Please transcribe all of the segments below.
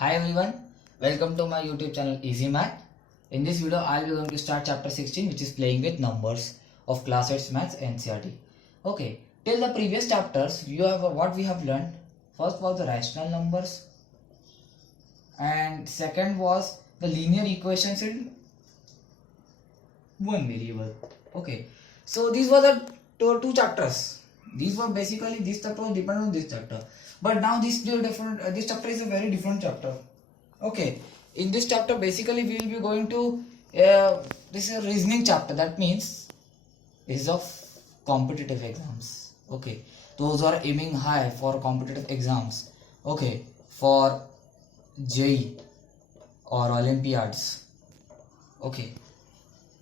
Hi everyone, welcome to my YouTube channel Easy Math. In this video, I'll be going to start chapter 16, which is playing with numbers of class 8 maths NCERT. Okay, till the previous chapters, what we have learned. First was the rational numbers, and second was the linear equations in one variable. Okay, so these were the two chapters. These were basically this chapter was dependent on this chapter, but now this chapter is a very different chapter. Okay, in this chapter basically we will be going to this is a reasoning chapter. That means is of competitive exams. Okay, those are aiming high for competitive exams. Okay, for JEE or Olympiads. Okay,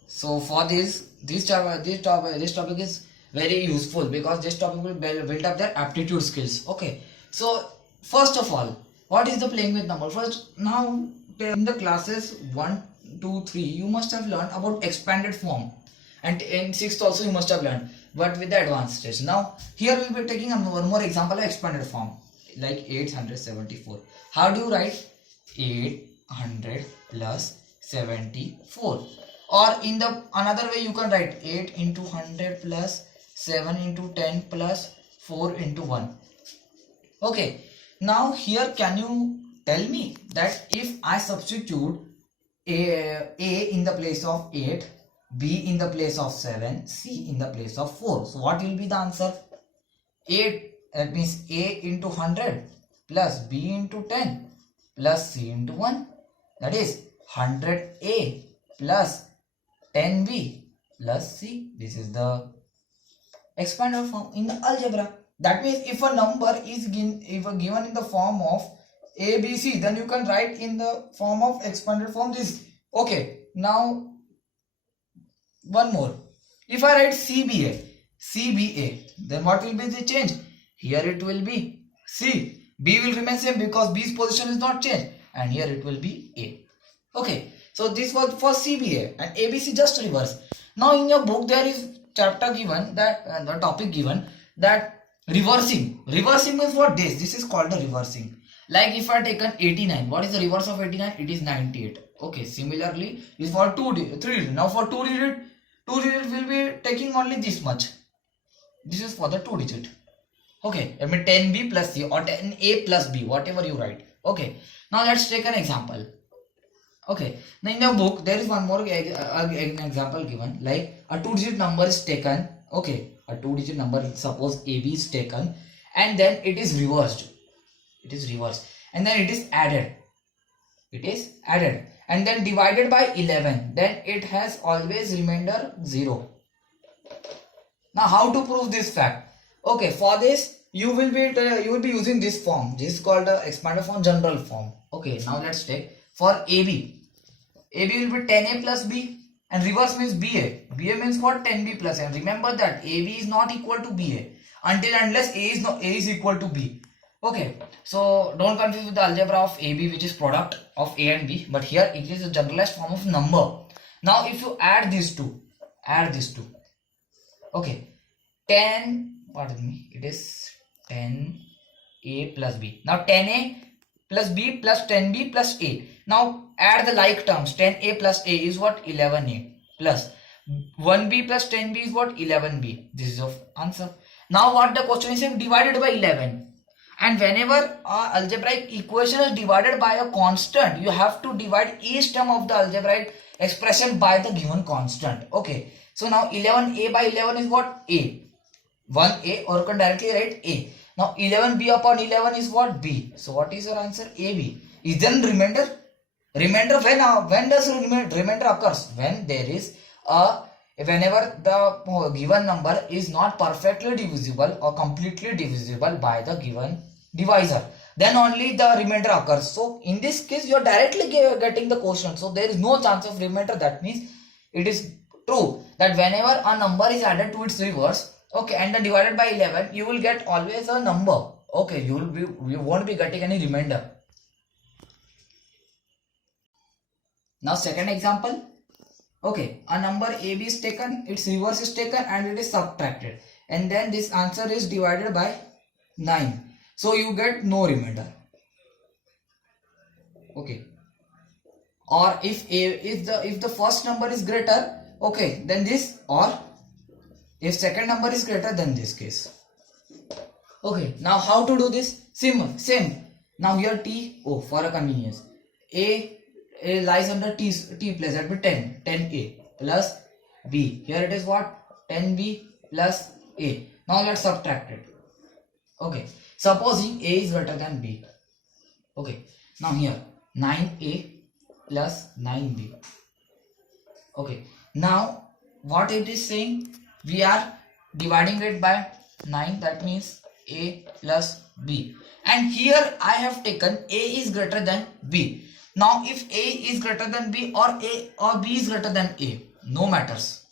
so for this topic is very useful because this topic will build up their aptitude skills. Okay, so first of all, what is the playing with number? First, now in the classes 1, 2, 3, you must have learned about expanded form, and in 6th also you must have learned, but with the advanced stage. Now here we will be taking one more example of expanded form, like 874. How do you write 800 plus 74? Or in the another way you can write 8 into 100 plus 7 into 10 plus 4 into 1. Okay, now here can you tell me that if I substitute A in the place of 8, B in the place of 7, C in the place of 4, so what will be the answer? 8, that means A into 100 plus B into 10 plus C into 1, that is 100A plus 10B plus C. This is the expanded form in the algebra. That means if a number is given in the form of ABC, then you can write in the form of expanded form this. Okay, now one more. If I write CBA, then what will be the change? Here it will be C. B will remain same because B's position is not changed, and here it will be A. Okay, so this was for CBA, and ABC just reverse. Now in your book there is chapter given that the topic given that reversing. Reversing means what? This is called the reversing. Like if I taken 89, what is the reverse of 89? It is 98. Okay, similarly is for 3 digit. Now for 2 digit will be taking only this much. This is for the 2 digit. Okay, I mean 10B plus C or 10A plus B, whatever you write. Okay, now let's take an example. Okay, now in the book there is one more example given, like a 2-digit number is taken. Okay, a 2-digit number, suppose AB is taken, and then it is reversed. It is reversed, and then it is added. It is added, and then divided by 11. Then it has always remainder 0. Now, how to prove this fact? Okay, for this you will be using this form. This is called the expanded form, general form. Okay, now let's take for AB. AB will be 10A plus B, and reverse means BA. BA means what? 10B plus A. And remember that AB is not equal to BA unless A is equal to B. Okay, so don't confuse with the algebra of AB, which is product of A and B, but here it is a generalized form of number. Now if you add these two, okay, 10, pardon me, it is 10A plus B. Now 10A plus B plus 10B plus A. Now add the like terms. 10A plus A is what? 11A plus 1B plus 10B is what? 11B. This is your answer. Now what the question is saying? Divided by 11. And whenever algebraic equation is divided by a constant, you have to divide each term of the algebraic expression by the given constant. Okay. So now 11A by 11 is what? A. 1A, or you can directly write A. Now 11B upon 11 is what? B. So what is your answer? AB. Is then remainder? Remainder when does remainder occurs? When there is whenever the given number is not perfectly divisible or completely divisible by the given divisor, then only the remainder occurs. So in this case you are directly getting the quotient, so there is no chance of remainder. That means it is true that whenever a number is added to its reverse, okay, and then divided by 11, you will get always a number. Okay, you won't be getting any remainder. Now second example. Okay, a number AB is taken, its reverse is taken, and it is subtracted, and then this answer is divided by 9. So you get no remainder. Okay. Or if the first number is greater, okay, then this, or if second number is greater than this case. Okay, now how to do this? Same. Now here T, oh, for a convenience, A lies under T place, that will be 10A plus B. Here it is what? 10B plus A. Now let's subtract it. Okay, supposing A is greater than B. Okay, now here 9A plus 9B. Okay, now what it is saying? We are dividing it by 9, that means A plus B. And here I have taken A is greater than B. Now if A is greater than B or B is greater than A, no matters.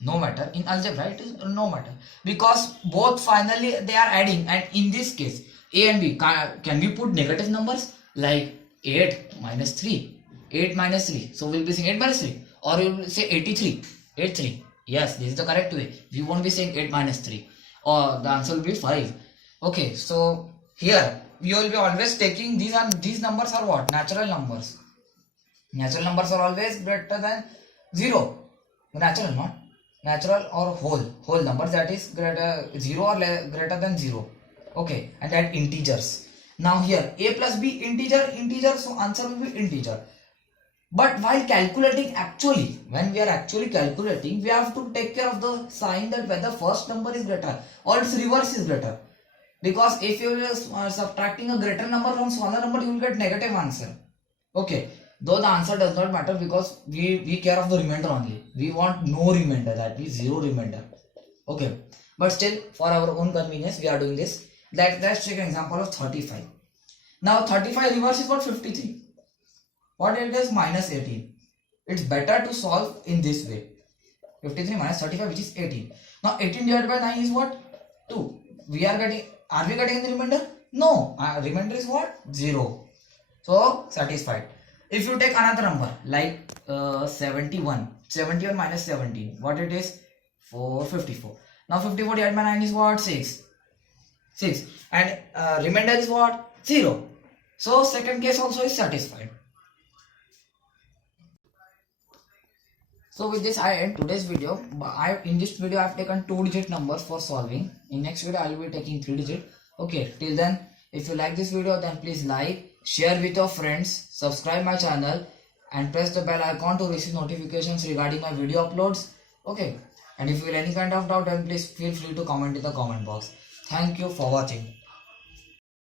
No matter. In algebra it is no matter. Because both finally they are adding, and in this case A and B, can we put negative numbers like 8 minus 3? 8 minus 3. So we'll be saying 8 minus 3. Or you will say 83. 83. Yes, this is the correct way. We won't be saying 8 minus 3. Or the answer will be 5. Okay, so here we will be always taking these numbers are what? Natural numbers. Natural numbers are always greater than 0. Natural, not natural or whole numbers, that is greater 0 or greater than 0. Okay, and that integers. Now here A plus B integer, so answer will be integer. But while calculating, actually, when we are actually calculating, we have to take care of the sign that whether first number is greater or its reverse is greater. Because if you are subtracting a greater number from smaller number, you will get negative answer. Okay, though the answer does not matter because we care of the remainder only. We want no remainder, that means 0 remainder. Okay, but still for our own convenience, we are doing this. Let's take an example of 35. Now 35 reverse is what? 53. What it is? Minus 18. It's better to solve in this way. 53 minus 35, which is 18. Now 18 divided by 9 is what? 2. Are we getting the remainder? No. Remainder is what? 0. So satisfied. If you take another number like 71 minus 17, what it is? 54. Now 54 divided by 9 is what? 6. And remainder is what? 0. So second case also is satisfied. So with this I end today's video. In this video I have taken 2-digit numbers for solving. In next video I will be taking 3-digit. Okay, till then, if you like this video, then please like, share with your friends, subscribe my channel and press the bell icon to receive notifications regarding my video uploads. Okay, and if you have any kind of doubt, then please feel free to comment in the comment box. Thank you for watching.